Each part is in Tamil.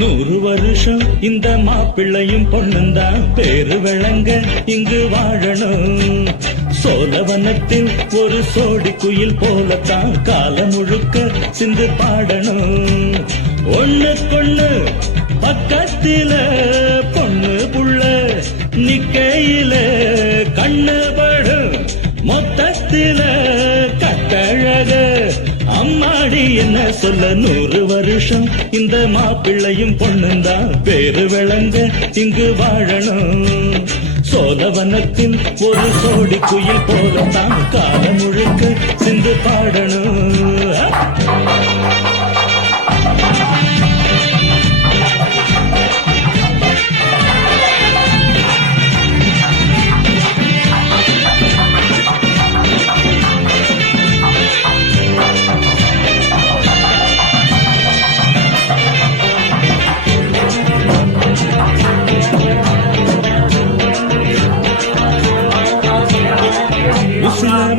நூறு வருஷம் இந்த மாப்பிள்ளையும் பொண்ணுந்தான் பேரு விளங்க இங்கு வாழணும். சோழவனத்தில் ஒரு சோடி குயில் போலத்தான் காலம் முழுக்க சிந்து பாடணும். ஒண்ணுக்கொண்ணு பக்கத்தில பொண்ணு புள்ள நிக்கையில கண்ணு படும் மொத்தத்தில கட்டழக அம்மாடி என்ன சொல்ல. 100 வருஷம் இந்த மாப்பிள்ளையும் பொண்ணுந்தான் பேரு விளங்க இங்கு வாழணும். சோழவனத்தில் ஒரு சோடி குயில் போலத்தான் காலம் முழுக்க சிந்து பாடணும்.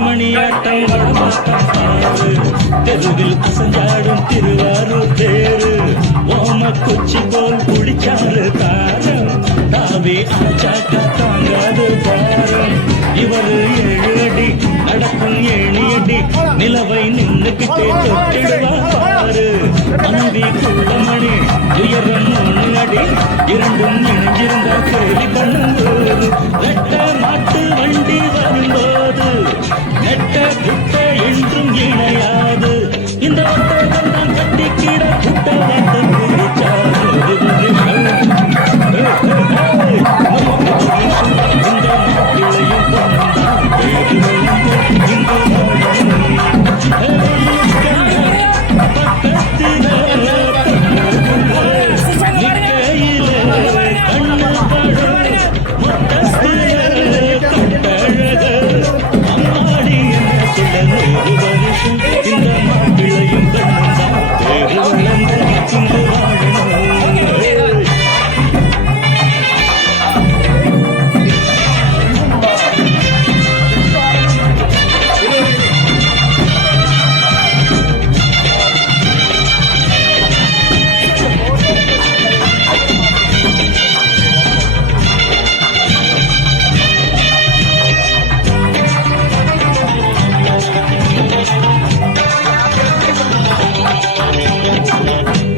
மணியாட்டம் தெருவில் பசஞ்சாடும் திருவாரூர் தேரு ஓம குச்சி போல் குடிச்சாரு தாரம் தாவி ஆச்சாக்கா தாங்காது பாரம். இவரு 7 அடி நடக்கும் 7 அடி நிலவை நின்னுக்கிட்டே தொட்டிடுவாரு. அந்தி குள்ளமணி உயரம் 3 அடி இரண்டும் இணைஞ்சிருந்தா கேலி பண்ணும்போது ரெட்ட மாட்டு வண்டி வரும்போது நெட்ட புட்ட என்றும் இணையாது. இந்த ஒட்டகம் தான் கட்டிக்கிட புட்ட வந்து குடிச்சாரு. இந்த மாப்பிள்ளையும் பொண்ணுந்தான் பேரு விளங்க இங்கு வாழணும். பக்கத்தில நிக்கையில கண்ணு படும் மொத்தத்தில கட்டழக அம்மாடி என்ன சொல்ல. 100 வருஷம் இந்த மாப்பிள்ளையும் பொண்ணுந்தான் பேரு விளங்க இங்கு வாழணும்.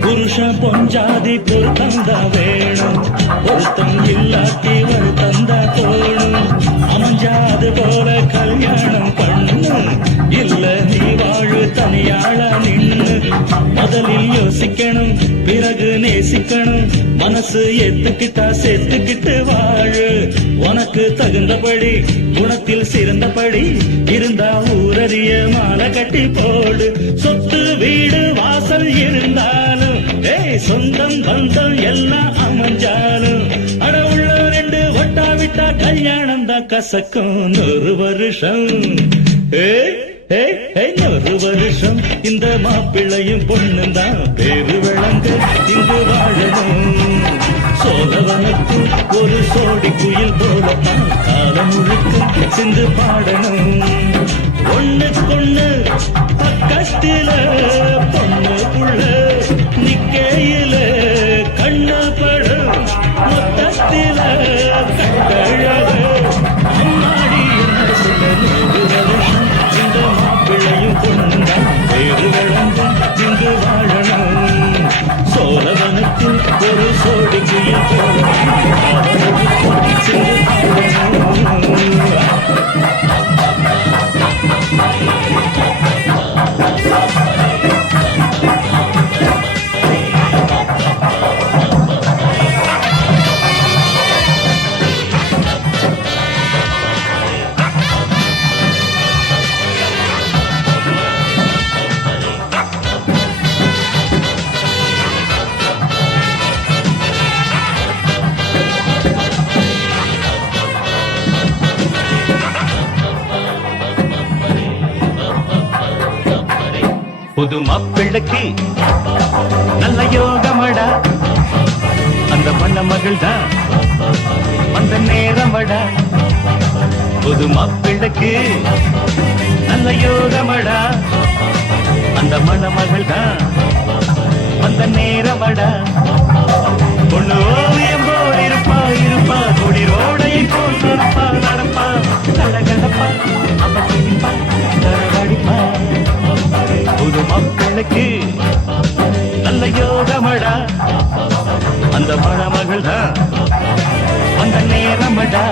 புருஷன் பொஞ்சாதி பொருத்தந்தா வேணும். பொருத்தம் இல்லாட்டி வருத்தந்தா தோணும். அமைஞ்சாது போல கல்யாணம் பண்ணு இல்ல நீ வாழு தனியாள நின்னு. முதலில் யோசிக்கணும் பிறகு நேசிக்கணும். மனசு ஏத்துக்கிட்டா சேர்த்துக்கிட்டு வாழு. உனக்கு தகுந்தபடி குணத்தில் சிறந்தபடி இருந்தா ஊரறிய மாலை கட்டி போடு. சொத்து வீடு வாசல் இருந்தாலும் சொந்தம் பந்தம் எல்லாம் அமைஞ்சாலும் அட உள்ள 2 ஒட்டா விட்டா கல்யாணம் தான் கசக்கும். 100 வருஷம் 100 வருஷம் இந்த மாப்பிள்ளையும் பொண்ணுந்தான் பேரு விளங்க இங்கு வாழணும். சோழவனத்தில் ஒரு சோடி குயில் போலத்தான் காலம் முழுக்க சிந்து பாடணும். ஒண்ணுக்கொண்ணு பக்கத்தில பொண்ணு புள்ள நிக்கையில கண்ணு படும் மொத்தத்தில கட்டழக அம்மாடி என்ன சொல்ல. 100 வருஷம் இந்த மாப்பிள்ளையும் பொண்ணுந்தான் பேரு விளங்க இங்கு வாழணும். சோழவனத்தில் ஒரு சோடி குயில் போல சிந்து பாடணும். புது மாப்பிள்ளைக்கு நல்ல யோகமடா, அந்த பண்ண மகள் தான் அந்த நேரமடா. புது மாப்பிள்ளைக்கு நல்ல யோகமடா, அந்த மணமகள் தான் அந்த நேரமடா. பொண்ணு ஓவியம் போல் இருப்பா இருப்பா, குளிரோடையை போல் நடப்பா நடப்பா, கலகலப்பா அவன் சிரிப்பா தரவடிப்பா. புது மாப்பிள்ளைக்கு நல்ல யோகமடா, அந்த மணமகள் தான் அந்த நேரமடா.